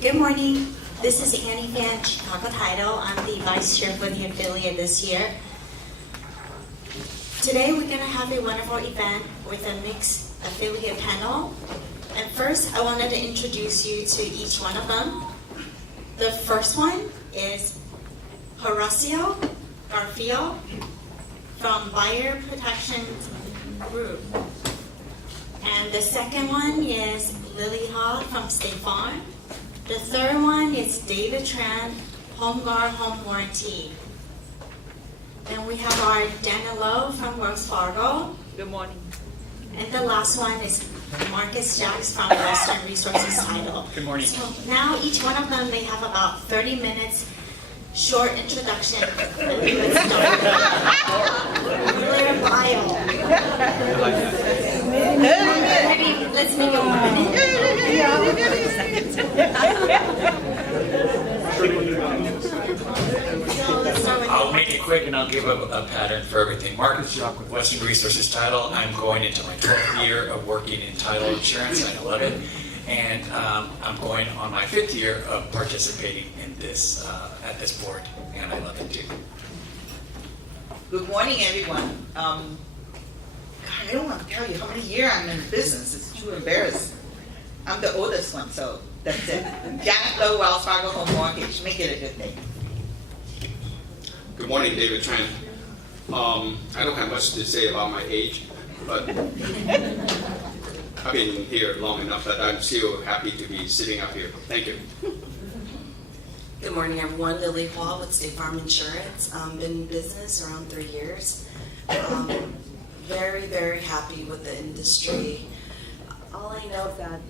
Good morning. This is Annie Fan, Chicago Title. I'm the vice chair for the affiliate this year. Today we're going to have a wonderful event with a mixed affiliate panel. And first, I wanted to introduce you to each one of them. The first one is Horacio Garfield from Buyer Protection Group. And the second one is Lily Hall from State Farm. The third one is David Tran, Home Guard Home Warranty. Then we have our Dana Lowe from Wells Fargo. Good morning. And the last one is Marcus Jacks from Western Resources Title. Good morning. So now each one of them, they have about 30 minutes short introduction. And we would start their bio. Maybe let's make it 1 minute. I'll make it quick and I'll give a pattern for everything. Marcus Jock with Western Resources Title. I'm going into my 12th year of working in title insurance. I love it. And I'm going on my 5th year of participating in this at this board, and I love it too. Good morning, everyone. God, I don't want to tell you how many years I'm in business. It's too embarrassing. I'm the oldest one, so that's it. Janet Lowe, Wells Fargo Home Mortgage. Make it a good day. Good morning, David Tran. I don't have much to say about my age, but I've been here long enough that I'm still happy to be sitting up here. Thank you. Good morning, everyone. Lily Hall with State Farm Insurance. Been in business around 3 years. Very, very happy with the industry. All I know is that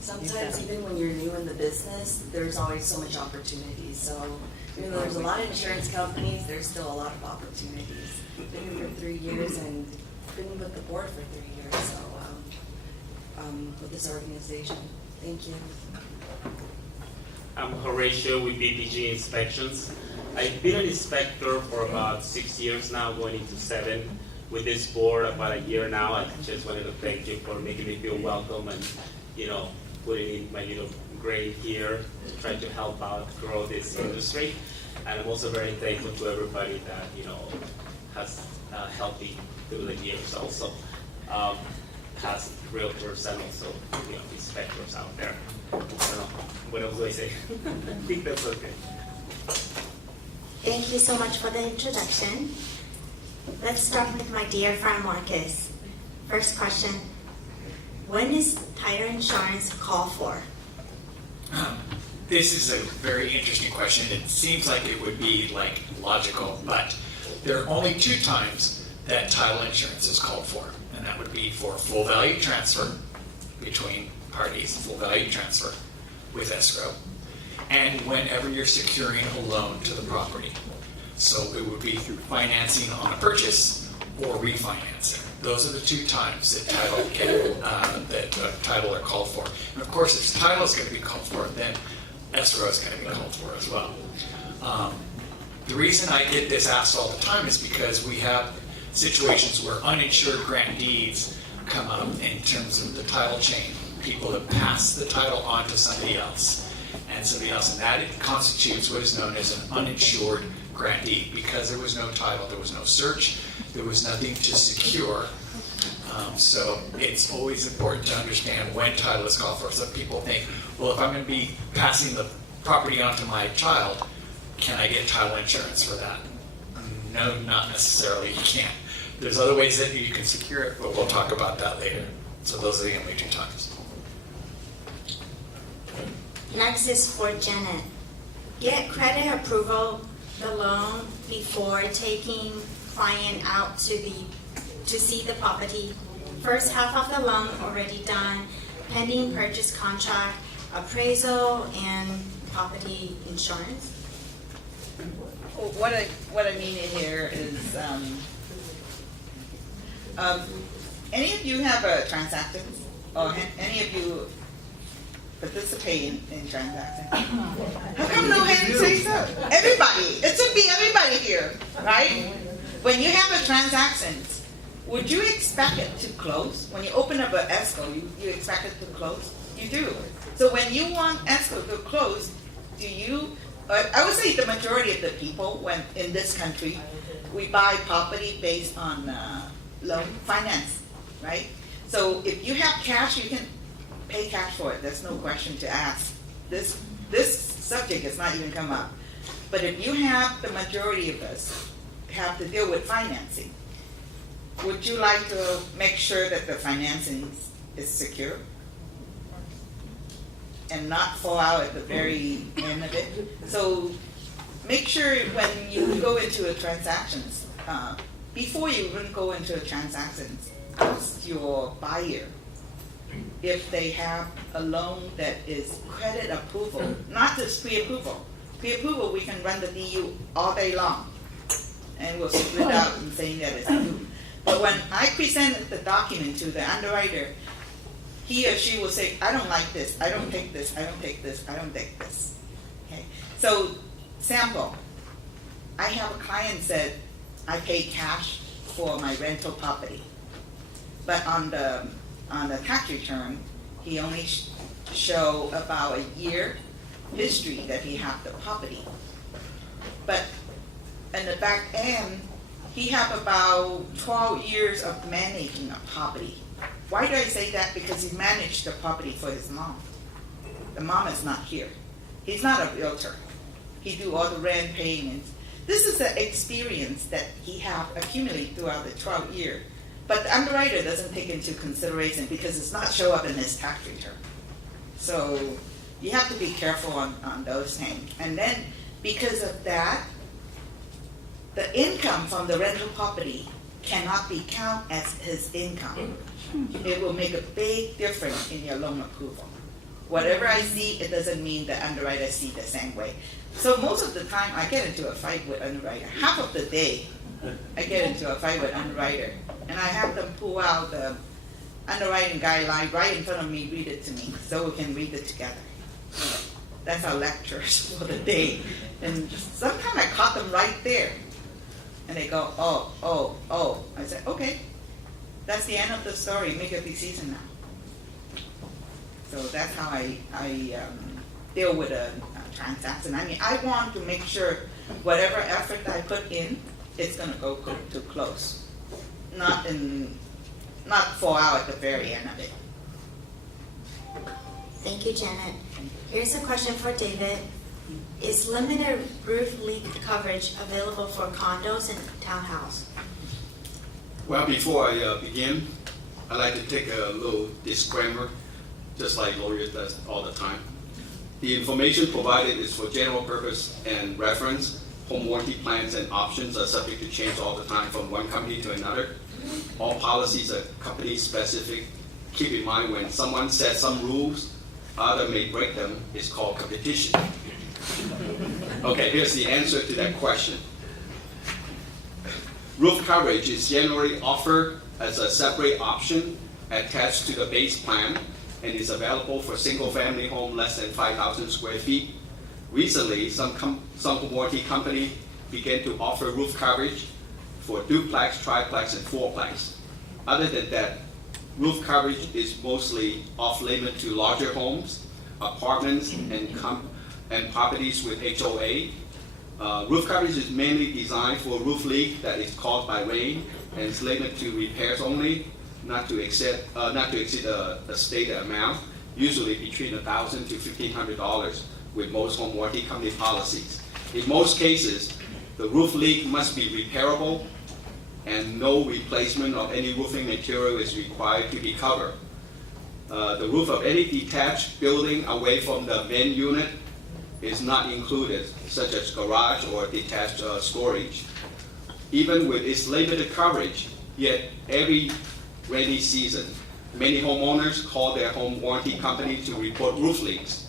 sometimes even when you're new in the business, there's always so much opportunity. So even though there's a lot of insurance companies, there's still a lot of opportunities. Been here for 3 years and been with the board for 3 years. So with this organization, thank you. I'm Horatio with BPG Inspections. I've been an inspector for about 6 years now, going into 7. With this board about a year now. I just wanted to thank you for making me feel welcome and, putting in my little grade here, trying to help out grow this industry. And I'm also very thankful to everybody that, has helped me through the years also. Has realtors and also, inspectors out there. I don't know, what else do I say? I think that's okay. Thank you so much for the introduction. Let's start with my dear friend Marcus. First question, when is title insurance called for? This is a very interesting question. It seems like it would be logical, but there are only 2 times that title insurance is called for, and that would be for full value transfer between parties, full value transfer with escrow, and whenever you're securing a loan to the property. So it would be through financing on a purchase or refinancing. Those are the 2 times that title are called for. And of course, if title is going to be called for, then escrow is going to be called for as well. The reason I get this asked all the time is because we have situations where uninsured grantees come up in terms of the title chain. People have passed the title on to somebody else, and that constitutes what is known as an uninsured grantee, because there was no title, there was no search, there was nothing to secure. So it's always important to understand when title is called for. Some people think, well, if I'm going to be passing the property on to my child, can I get title insurance for that? No, not necessarily. You can't. There's other ways that you can secure it, but we'll talk about that later. So those are the only 2 times. Next is for Janet. Get credit approval, the loan, before taking client out to see the property. First half of the loan already done, pending purchase contract, appraisal, and property insurance. What I mean here is, any of you have a transaction, or any of you participate in transactions? How come no hands say so? Everybody, it should be everybody here, right? When you have a transaction, would you expect it to close? When you open up an escrow, you expect it to close? You do. So when you want escrow to close, do you, I would say the majority of the people when in this country, we buy property based on loan finance, right? So if you have cash, you can pay cash for it. There's no question to ask. This subject has not even come up. But if you have, the majority of us have to deal with financing, would you like to make sure that the financing is secure and not fall out at the very end of it? So make sure when you go into a transactions, before you even go into a transaction, ask your buyer if they have a loan that is credit approval, not just pre-approval. Pre-approval, we can run the DU all day long, and we'll split out and saying that it's approved. But when I presented the document to the underwriter, he or she will say, I don't like this, I don't take this, I don't take this, I don't take this. Okay. So, sample, I have a client said, I pay cash for my rental property. But on the tax return, he only show about a year history that he have the property. But in the back end, he have about 12 years of managing a property. Why do I say that? Because he managed the property for his mom. The mom is not here. He's not a realtor. He do all the rent payments. This is the experience that he have accumulated throughout the 12 years. But the underwriter doesn't take into consideration because it's not show up in his tax return. So you have to be careful on those things. And then because of that, the income from the rental property cannot be counted as his income. It will make a big difference in your loan approval. Whatever I see, it doesn't mean the underwriter see the same way. So most of the time, I get into a fight with underwriter. Half of the day, I get into a fight with underwriter, and I have them pull out the underwriting guideline right in front of me, read it to me, so we can read it together. That's our lectures for the day. And sometimes I caught them right there. And they go, oh. I said, okay, that's the end of the story. Make a decision now. So that's how I deal with a transaction. I mean, I want to make sure whatever effort I put in, it's going to go to close, not fall out at the very end of it. Thank you, Janet. Here's a question for David. Is limited roof leak coverage available for condos and townhouse? Well, before I begin, I'd like to take a little disclaimer, just like lawyers does all the time. The information provided is for general purpose and reference. Home warranty plans and options are subject to change all the time from one company to another. All policies are company specific. Keep in mind when someone sets some rules, others may break them. It's called competition. Okay, here's the answer to that question. Roof coverage is generally offered as a separate option attached to the base plan and is available for single-family home less than 5,000 square feet. Recently, some warranty company began to offer roof coverage for duplex, triplex, and fourplex. Other than that, roof coverage is mostly off-limit to larger homes, apartments, and properties with HOA. Roof coverage is mainly designed for roof leak that is caused by rain and is limited to repairs only, not to exceed a stated amount, usually between $1,000 to $1,500 with most home warranty company policies. In most cases, the roof leak must be repairable and no replacement of any roofing material is required to be covered. The roof of any detached building away from the main unit is not included, such as garage or detached storage. Even with its limited coverage, yet every rainy season, many homeowners call their home warranty company to report roof leaks.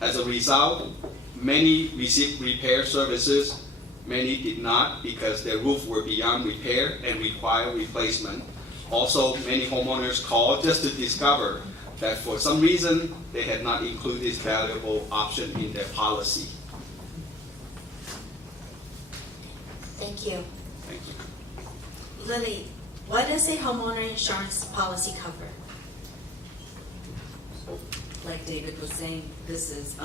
As a result, many received repair services, many did not because their roof were beyond repair and require replacement. Also, many homeowners called just to discover that for some reason they had not included this valuable option in their policy. Thank you. Thank you. Lily, What does a homeowner insurance policy cover? Like David was saying, this is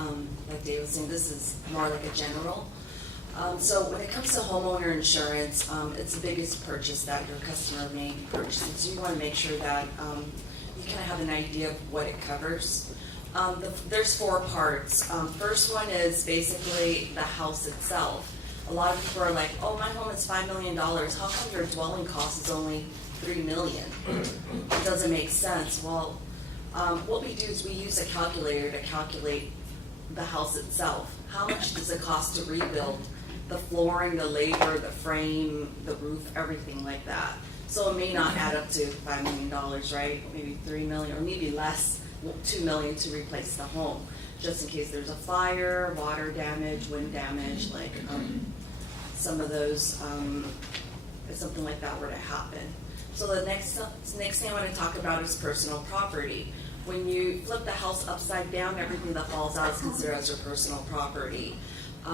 more like a general. So when it comes to homeowner insurance, it's the biggest purchase that your customer may be purchasing. So you want to make sure that you kind of have an idea of what it covers. There's 4 parts. First one is basically the house itself. A lot of people are like, oh, my home is $5 million. How come your dwelling cost is only $3 million? It doesn't make sense. Well, what we do is we use a calculator to calculate the house itself. How much does it cost to rebuild the flooring, the labor, the frame, the roof, everything like that? So it may not add up to $5 million, right? Maybe $3 million, or maybe less, $2 million to replace the home, just in case there's a fire, water damage, wind damage, like some of those, if something like that were to happen. So the next thing I want to talk about is personal property. When you flip the house upside down, everything that falls out is considered as your personal property.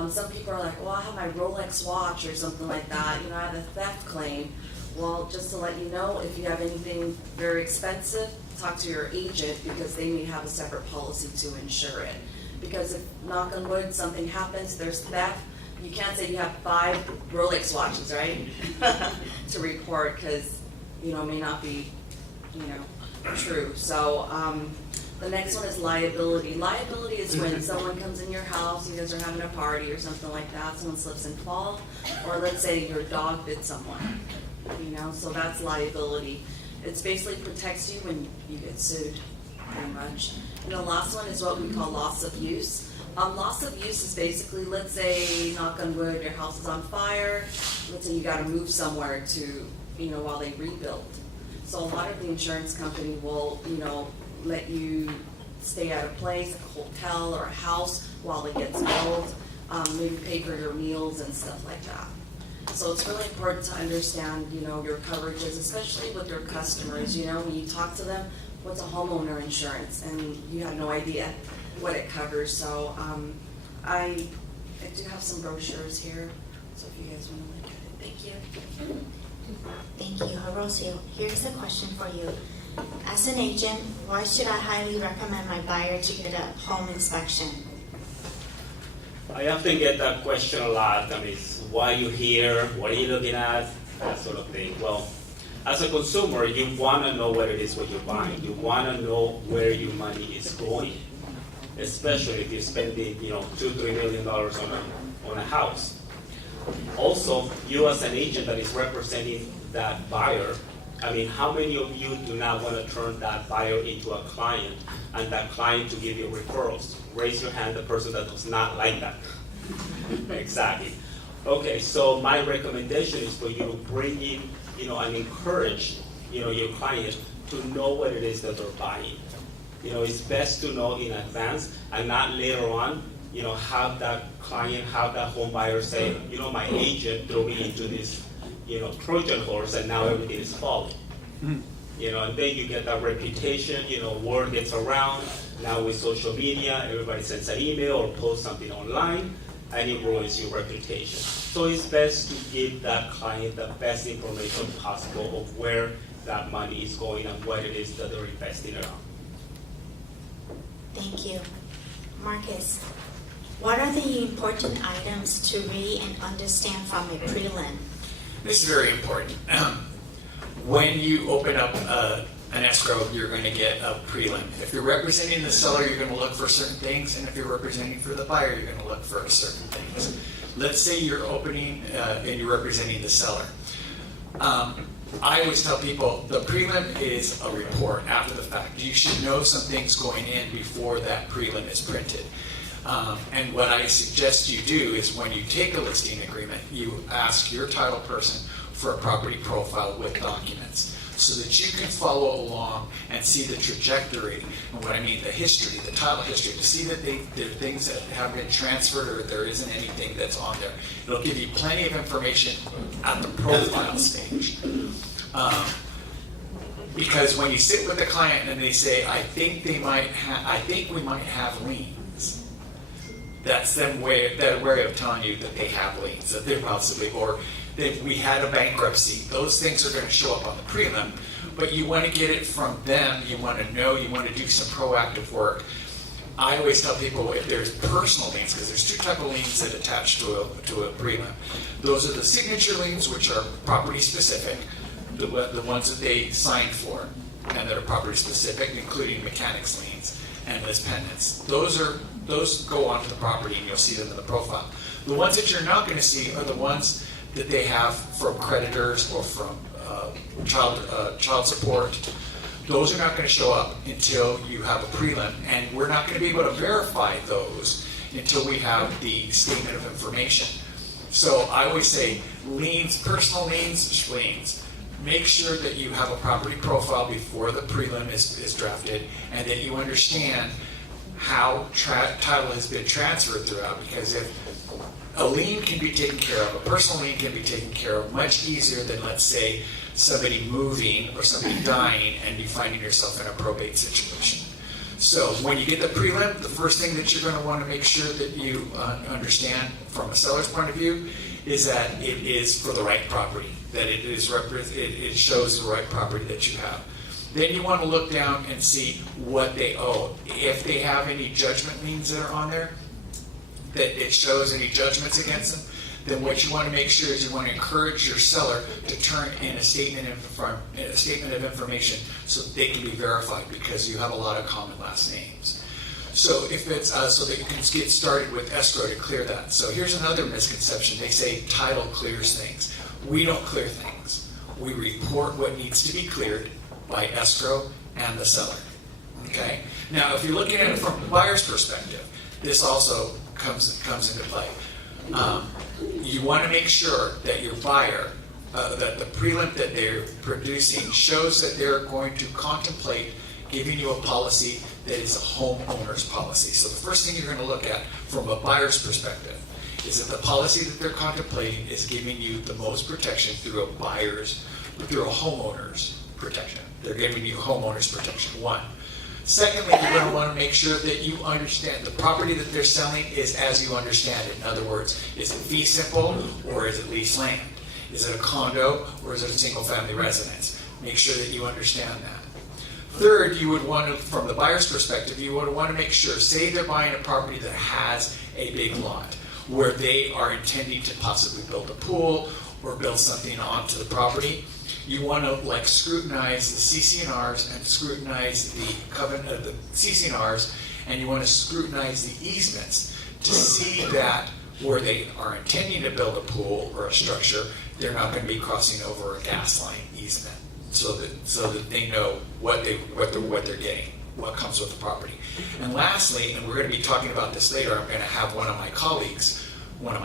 Some people are like, well, I have my Rolex watch or something like that. You know, I have a theft claim. Well, just to let you know, if you have anything very expensive, talk to your agent because they may have a separate policy to insure it. Because if, knock on wood, something happens, there's theft, you can't say you have 5 Rolex watches, right? To report, because, you know, may not be, you know, true. So the next one is liability. Liability is when someone comes in your house, you guys are having a party or something like that, someone slips and falls, or let's say your dog bit someone, you know, so that's liability. It's basically protects you when you get sued, pretty much. And the last one is what we call loss of use. Loss of use is basically, let's say, knock on wood, your house is on fire, let's say you gotta move somewhere to, you know, while they rebuild. So a lot of the insurance company will, you know, let you stay at a place, a hotel or a house while it gets built, maybe pay for your meals and stuff like that. So it's really important to understand, you know, your coverages, especially with your customers. You know, when you talk to them, what's a homeowner insurance? And you have no idea what it covers. So I do have some brochures here. So if you guys want to look at it, thank you. Thank you, Horacio. Here's a question for you. As an agent, why should I highly recommend my buyer to get a home inspection? I often get that question a lot. I mean, why are you here? What are you looking at? That sort of thing. Well, as a consumer, you want to know what it is what you're buying. You want to know where your money is going, especially if you're spending, you know, $2-3 million on a house. Also, you as an agent that is representing that buyer, I mean, how many of you do not want to turn that buyer into a client and that client to give you referrals? Raise your hand, the person that does not like that. Exactly. Okay, so my recommendation is for you to bring in, you know, and encourage, you know, your client to know what it is that they're buying. You know, it's best to know in advance and not later on, you know, have that client, have that home buyer say, you know, my agent threw me into this, you know, Trojan horse and now everything is falling. You know, and then you get that reputation, you know, word gets around. Now with social media, everybody sends an email or posts something online, and it ruins your reputation. So it's best to give that client the best information possible of where that money is going and what it is that they're investing it on. Thank you. Marcus, what are the important items to read and understand from a prelim? This is very important. When you open up an escrow, you're going to get a prelim. If you're representing the seller, you're going to look for certain things, and if you're representing for the buyer, you're going to look for certain things. Let's say you're opening and you're representing the seller. I always tell people the prelim is a report after the fact. You should know some things going in before that prelim is printed. And what I suggest you do is when you take a listing agreement, you ask your title person for a property profile with documents so that you can follow along and see the trajectory, and what I mean, the history, the title history, to see that there are things that have been transferred or there isn't anything that's on there. It'll give you plenty of information at the profile stage. Because when you sit with the client and they say, I think we might have liens, that's their way of telling you that they have liens, that they're possibly, or that we had a bankruptcy. Those things are going to show up on the prelim, but you want to get it from them. You want to know, you want to do some proactive work. I always tell people if there's personal liens, because there's two types of liens that attach to a prelim. Those are the signature liens, which are property specific, the ones that they signed for, and that are property specific, including mechanics liens and lis pendants. Those go onto the property, and you'll see them in the profile. The ones that you're not going to see are the ones that they have from creditors or from child support. Those are not going to show up until you have a prelim, and we're not going to be able to verify those until we have the statement of information. So I always say liens, personal liens, liens. Make sure that you have a property profile before the prelim is drafted, and that you understand how title has been transferred throughout, because if a lien can be taken care of, a personal lien can be taken care of much easier than, let's say, somebody moving or somebody dying and you finding yourself in a probate situation. So when you get the prelim, the first thing that you're going to want to make sure that you understand from a seller's point of view is that it is for the right property, that it shows the right property that you have. Then you want to look down and see what they owe. If they have any judgment liens that are on there, that it shows any judgments against them, then what you want to make sure is you want to encourage your seller to turn in a statement of information so that they can be verified, because you have a lot of common last names. So if it's so that you can get started with escrow to clear that. So here's another misconception. They say title clears things. We don't clear things. We report what needs to be cleared by escrow and the seller. Okay? Now, if you're looking at it from the buyer's perspective, this also comes into play. You want to make sure that your buyer, that the prelim that they're producing shows that they're going to contemplate giving you a policy that is a homeowner's policy. So the first thing you're going to look at from a buyer's perspective is that the policy that they're contemplating is giving you the most protection through a homeowner's protection. They're giving you homeowner's protection, one. Secondly, you're going to want to make sure that you understand the property that they're selling is as you understand it. In other words, is it fee simple or is it leased land? Is it a condo or is it a single family residence? Make sure that you understand that. Third, you would want to, from the buyer's perspective, you would want to make sure, say they're buying a property that has a big lot where they are intending to possibly build a pool or build something onto the property. You want to scrutinize the CC&Rs and scrutinize the covenant of the CC&Rs, and you want to scrutinize the easements to see that where they are intending to build a pool or a structure, they're not going to be crossing over a gas line easement, so that they know what they're getting, what comes with the property. And lastly, and we're going to be talking about this later, I'm going to have one of my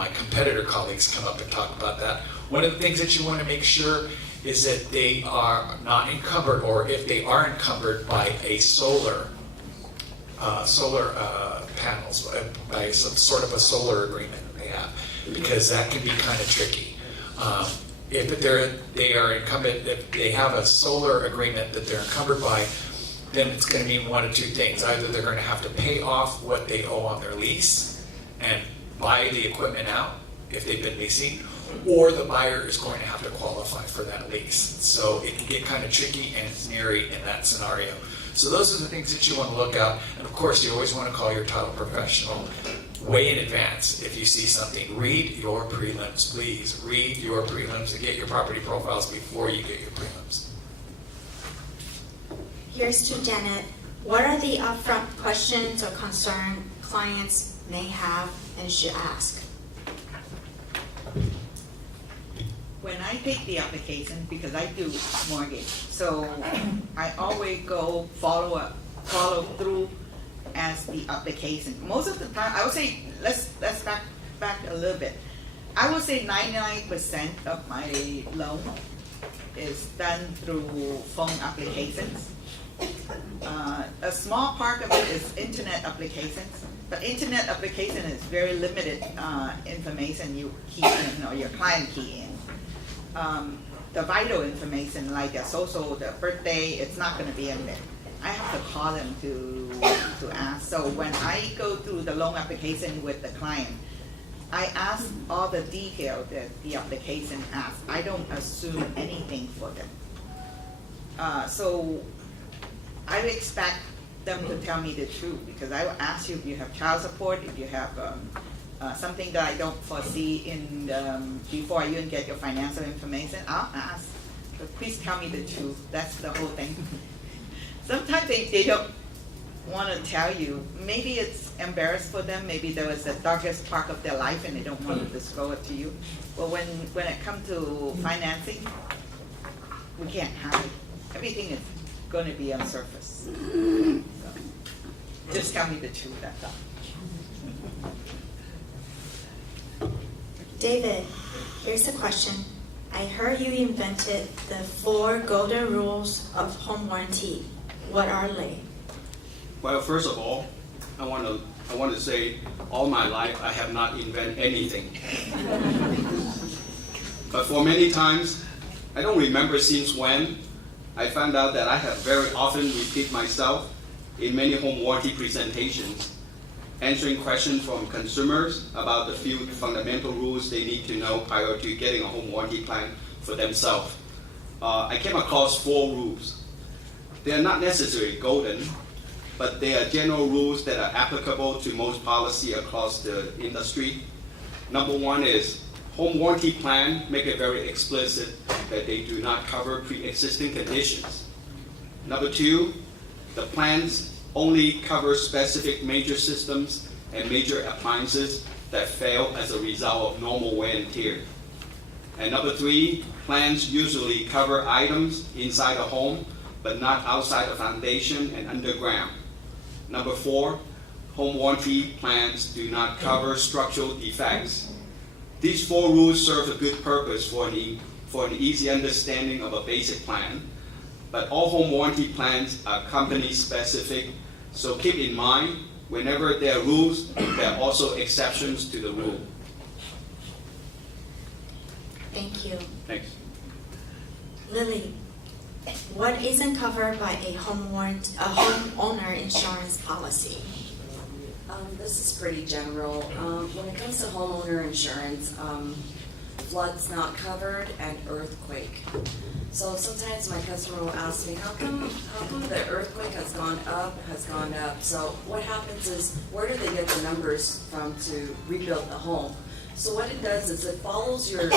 competitor colleagues come up and talk about that. One of the things that you want to make sure is that they are not encumbered, or if they are encumbered by a solar panels, by some sort of a solar agreement they have, because that can be kind of tricky. If they are encumbered, if they have a solar agreement that they're encumbered by, then it's going to mean one of two things. Either they're going to have to pay off what they owe on their lease and buy the equipment out if they've been leasing, or the buyer is going to have to qualify for that lease. So it can get kind of tricky and snary in that scenario. So those are the things that you want to look at. And of course, you always want to call your title professional way in advance. If you see something, read your prelims, please. Read your prelims and get your property profiles before you get your prelims. Here's to Janet. What are the upfront questions or concerns clients may have and should ask? When I take the application, because I do mortgage, so I always go follow through as the application. Most of the time, I would say, let's back a little bit. I would say 99% of my loan is done through phone applications. A small part of it is internet applications, but internet application is very limited information you key in or your client key in. The vital information like a social, the birthday, it's not going to be in there. I have to call them to ask. So when I go through the loan application with the client, I ask all the detail that the application asks. I don't assume anything for them. So I would expect them to tell me the truth, because I will ask you if you have child support, if you have something that I don't foresee in before I even get your financial information. I'll ask, but please tell me the truth. That's the whole thing. Sometimes they don't want to tell you. Maybe it's embarrassed for them. Maybe there was the darkest part of their life and they don't want to disclose it to you. But when it comes to financing, we can't hide. Everything is going to be on surface. So, just tell me the truth, that's all. David, here's a question. I heard you invented the 4 golden rules of home warranty. What are they? Well, first of all, I want to say all my life I have not invented anything. But for many times, I don't remember since when, I found out that I have very often repeat myself in many home warranty presentations, answering questions from consumers about the few fundamental rules they need to know prior to getting a home warranty plan for themselves. I came across 4 rules. They are not necessarily golden, but they are general rules that are applicable to most policy across the industry. Number 1 is home warranty plan make it very explicit that they do not cover pre-existing conditions. Number 2, the plans only cover specific major systems and major appliances that fail as a result of normal wear and tear. And number 3, plans usually cover items inside a home, but not outside the foundation and underground. Number 4, home warranty plans do not cover structural defects. These 4 rules serve a good purpose for an easy understanding of a basic plan, but all home warranty plans are company specific, so keep in mind, whenever there are rules, there are also exceptions to the rule. Thank you. Thanks. Lily, what isn't covered by a homeowner insurance policy? This is pretty general. When it comes to homeowner insurance, flood's not covered and earthquake. So sometimes my customer will ask me, how come the earthquake has gone up? So what happens is, where do they get the numbers from to rebuild the home? So what it does is it follows your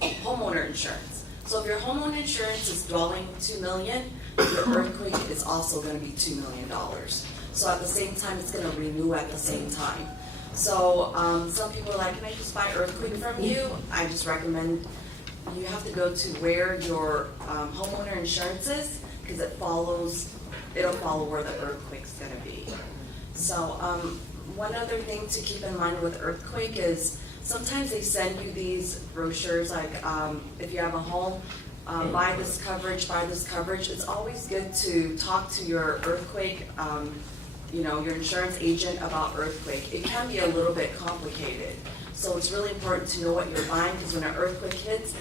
homeowner insurance. So if your homeowner insurance is dwelling $2 million, your earthquake is also going to be $2 million. So at the same time, it's going to renew at the same time. So some people are like, can I just buy earthquake from you? I just recommend you have to go to where your homeowner insurance is, because it'll follow where the earthquake's going to be. So one other thing to keep in mind with earthquake is sometimes they send you these brochures like if you have a home, buy this coverage, buy this coverage. It's always good to talk to your earthquake, your insurance agent about earthquake. It can be a little bit complicated. So it's really important to know what you're buying, because when an earthquake hits,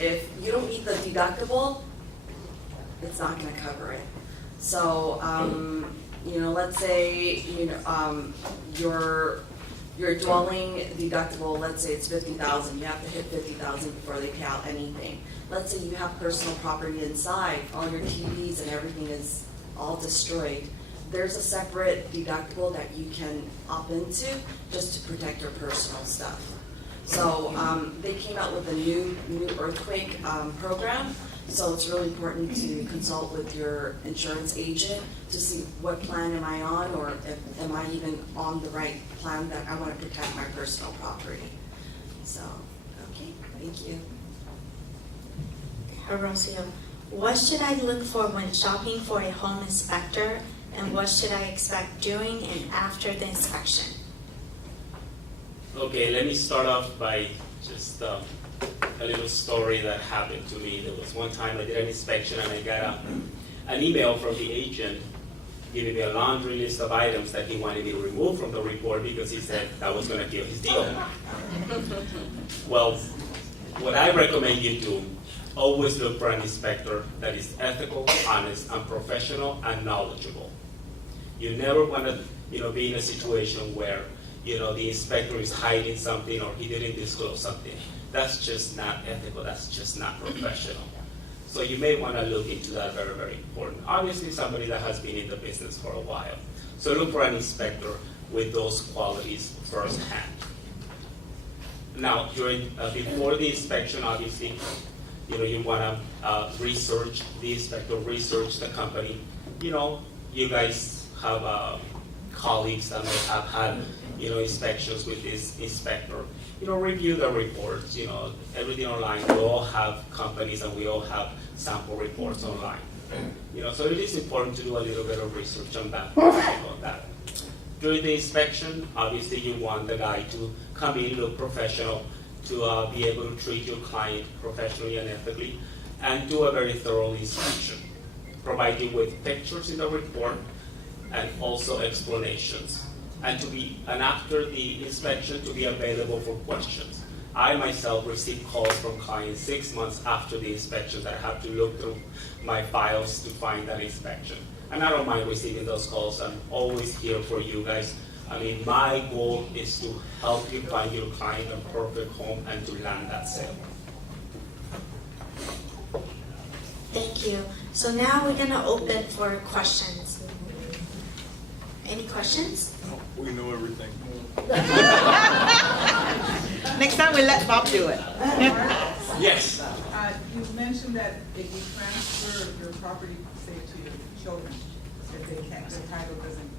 if you don't meet the deductible, it's not going to cover it. So, let's say, your dwelling deductible, let's say it's $50,000. You have to hit $50,000 before they pay out anything. Let's say you have personal property inside, all your TVs and everything is all destroyed. There's a separate deductible that you can opt into just to protect your personal stuff. So they came out with a new earthquake program. So it's really important to consult with your insurance agent to see what plan am I on, or am I even on the right plan that I want to protect my personal property. So, okay, thank you. Horacio, what should I look for when shopping for a home inspector, and what should I expect during and after the inspection? Okay, let me start off by just a little story that happened to me. There was one time I did an inspection and I got an email from the agent giving me a laundry list of items that he wanted me to remove from the report because he said that was going to kill his deal. Well, what I recommend you do, always look for an inspector that is ethical, honest, and professional and knowledgeable. You never want to be in a situation where the inspector is hiding something or he didn't disclose something. That's just not ethical, that's just not professional. So you may want to look into that, very, very important. Obviously, somebody that has been in the business for a while. So look for an inspector with those qualities firsthand. Now, before the inspection, obviously, you want to research the inspector, research the company. You guys have colleagues that may have had, inspections with this inspector. Review the reports, everything online. We all have companies and we all have sample reports online. So it is important to do a little bit of research on that. During the inspection, obviously you want the guy to come in, look professional, to be able to treat your client professionally and ethically, and do a very thorough inspection. Provide you with pictures in the report and also explanations. And after the inspection, to be available for questions. I myself receive calls from clients 6 months after the inspection that I have to look through my files to find that inspection. And I don't mind receiving those calls. I'm always here for you guys. My goal is to help you find your client a perfect home and to land that sale. Thank you. So now we're going to open for questions. Any questions? We know everything. Next time we let Bob do it. Yes. You mentioned that if you transfer your property, say, to your children, that the title doesn't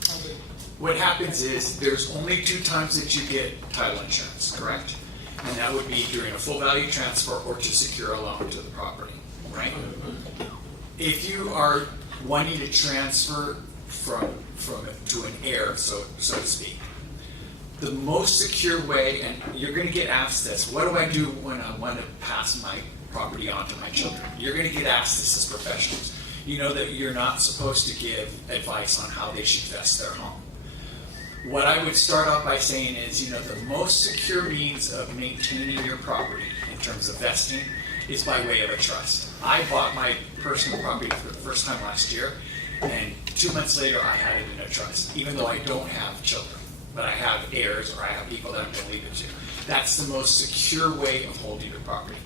cover it. What happens is there's only 2 times that you get title insurance, correct? And that would be during a full value transfer or to secure a loan to the property, right? If you are wanting to transfer from to an heir, so to speak, the most secure way, and you're going to get asked this, what do I do when I want to pass my property on to my children? You're going to get asked this as professionals. You know that you're not supposed to give advice on how they should vest their home. What I would start off by saying is, the most secure means of maintaining your property in terms of vesting is by way of a trust. I bought my personal property for the first time last year, and 2 months later I had it in a trust, even though I don't have children, but I have heirs or I have people that I'm going to leave it to. That's the most secure way of holding your property.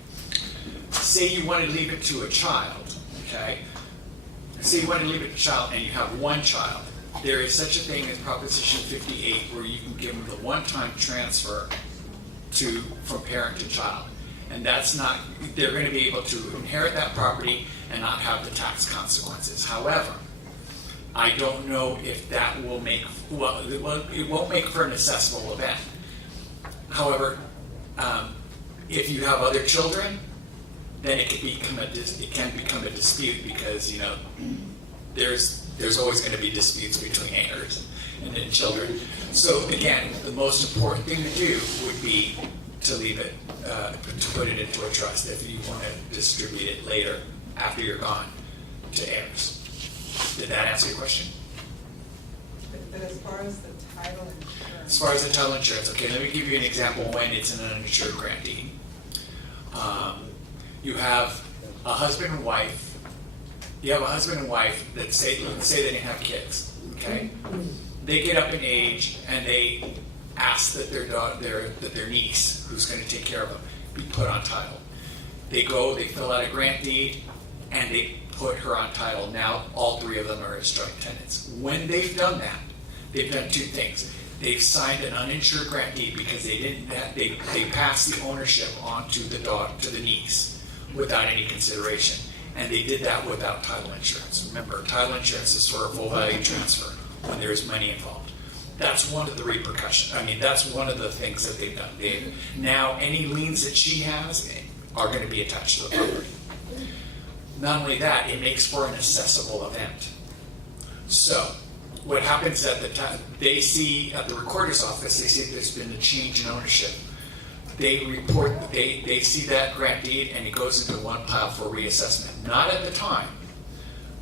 Say you want to leave it to a child, okay? Say you want to leave it to a child and you have one child. There is such a thing as Proposition 58 where you can give them the one-time transfer from parent to child. And they're going to be able to inherit that property and not have the tax consequences. However, I don't know if that will it won't make for an assessable event. However, if you have other children, then it can become a dispute because, there's always going to be disputes between heirs and then children. So again, the most important thing to do would be to leave it, to put it into a trust if you want to distribute it later after you're gone to heirs. Did that answer your question? But as far as the title insurance. As far as the title insurance, okay, let me give you an example when it's an uninsured grantee. You have a husband and wife. You have a husband and wife that say they didn't have kids, okay? They get up in age and they ask that their niece, who's going to take care of them, be put on title. They fill out a grant deed, and they put her on title. Now all 3 of them are as joint tenants. When they've done that, they've done 2 things. They've signed an uninsured grant deed because they passed the ownership on to the niece without any consideration. And they did that without title insurance. Remember, title insurance is for a full value transfer when there is money involved. That's one of the repercussions. That's one of the things that they've done. Now, any liens that she has are going to be attached to the property. Not only that, it makes for an assessable event. So, what happens at the time, they see at the recorder's office, they see if there's been a change in ownership. They report, they see that grant deed and it goes into one pile for reassessment. Not at the time.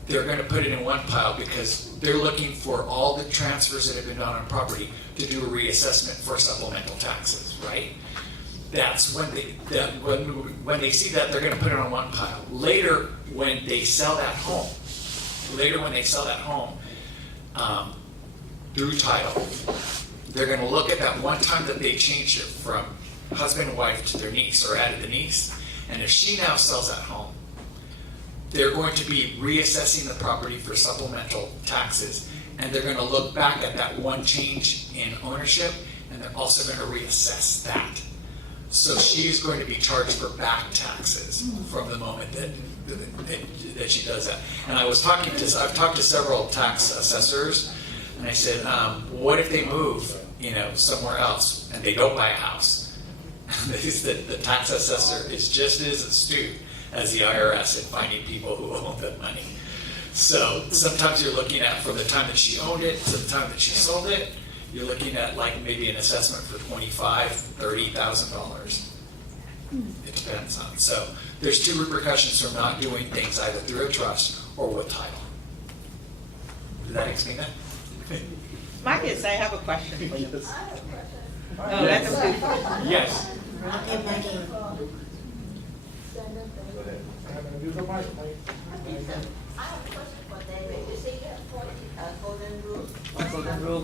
They're going to put it in one pile because they're looking for all the transfers that have been done on property to do a reassessment for supplemental taxes, right? That's when they see that, they're going to put it on one pile. Later, when they sell that home, through title, they're gonna look at that one time that they changed it from husband and wife to their niece, or added the niece, and if she now sells that home, they're going to be reassessing the property for supplemental taxes, and they're gonna look back at that one change in ownership, and they're also gonna reassess that. So she's going to be charged for back taxes from the moment that she does that. And I've talked to several tax assessors, and I said, what if they move, somewhere else and they don't buy a house? The tax assessor is just as astute as the IRS in finding people who owe them money. So sometimes you're looking at from the time that she owned it to the time that she sold it, you're looking at like maybe an assessment for $25,000, $30,000. It depends on. So there's two repercussions from not doing things either through a trust or with title. Did that explain that? Marcus, I have a question for you. I have a question. Oh, that's a good question. Yes. Okay, Maggie. I have a question for David. You say you have 40 golden rules. Golden rule.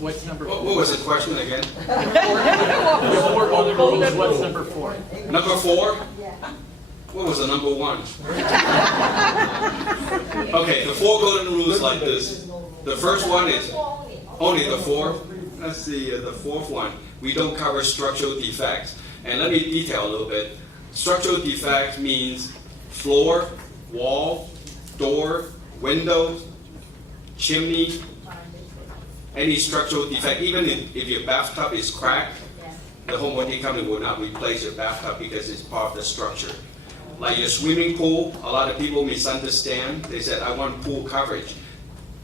What's number What four? was the question again? The four golden rules, what's number four? Number 4? Yeah. What was the number 1? Okay, the 4 golden rules like this. The first one is only the 4. That's the fourth one. We don't cover structural defects. And let me detail a little bit. Structural defect means floor, wall, door, windows, chimney, any structural defect. Even if your bathtub is cracked, the home warranty company will not replace your bathtub because it's part of the structure. Like your swimming pool, a lot of people misunderstand. They said, I want pool coverage.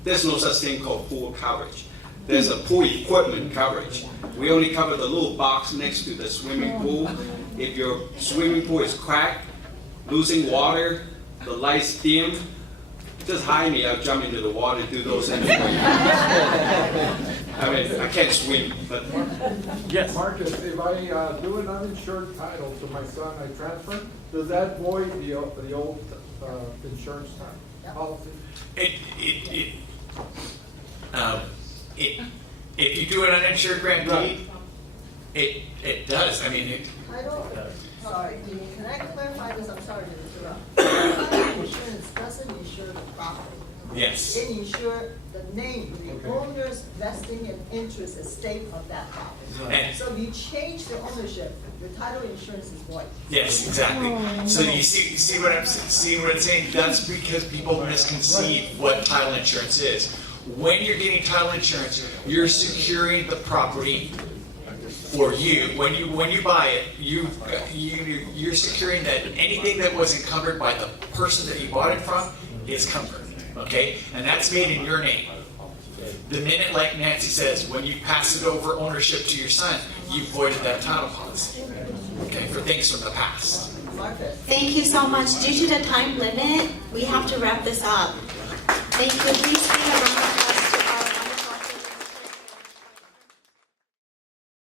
There's no such thing called pool coverage. There's a pool equipment coverage. We only cover the little box next to the swimming pool. If your swimming pool is cracked, losing water, the lights dim, just hire me, I'll jump into the water and do those things. I mean, I can't swim, but Yes. Marcus, if I do an uninsured title to my son, I transfer, does that void the old insurance policy? If you do an uninsured grantee, it does. I mean, Title, sorry, can I clarify this? I'm sorry to interrupt. Title insurance doesn't insure the property. yes. It insures the name, the owner's vesting and interest estate of that property. And So if you change the ownership, your title insurance is void. yes, exactly. So you see what I'm saying? That's because people misconceive what title insurance is. When you're getting title insurance, you're securing the property for you. When you buy it, you're securing that anything that was encumbered by the person that you bought it from is covered. Okay, and that's made in your name. The minute, like Nancy says, when you pass it over ownership to your son, you voided that title policy. Okay, for things from the past. Marcus. Thank you so much. Due to the time limit, we have to wrap this up. Thank you. Please give a round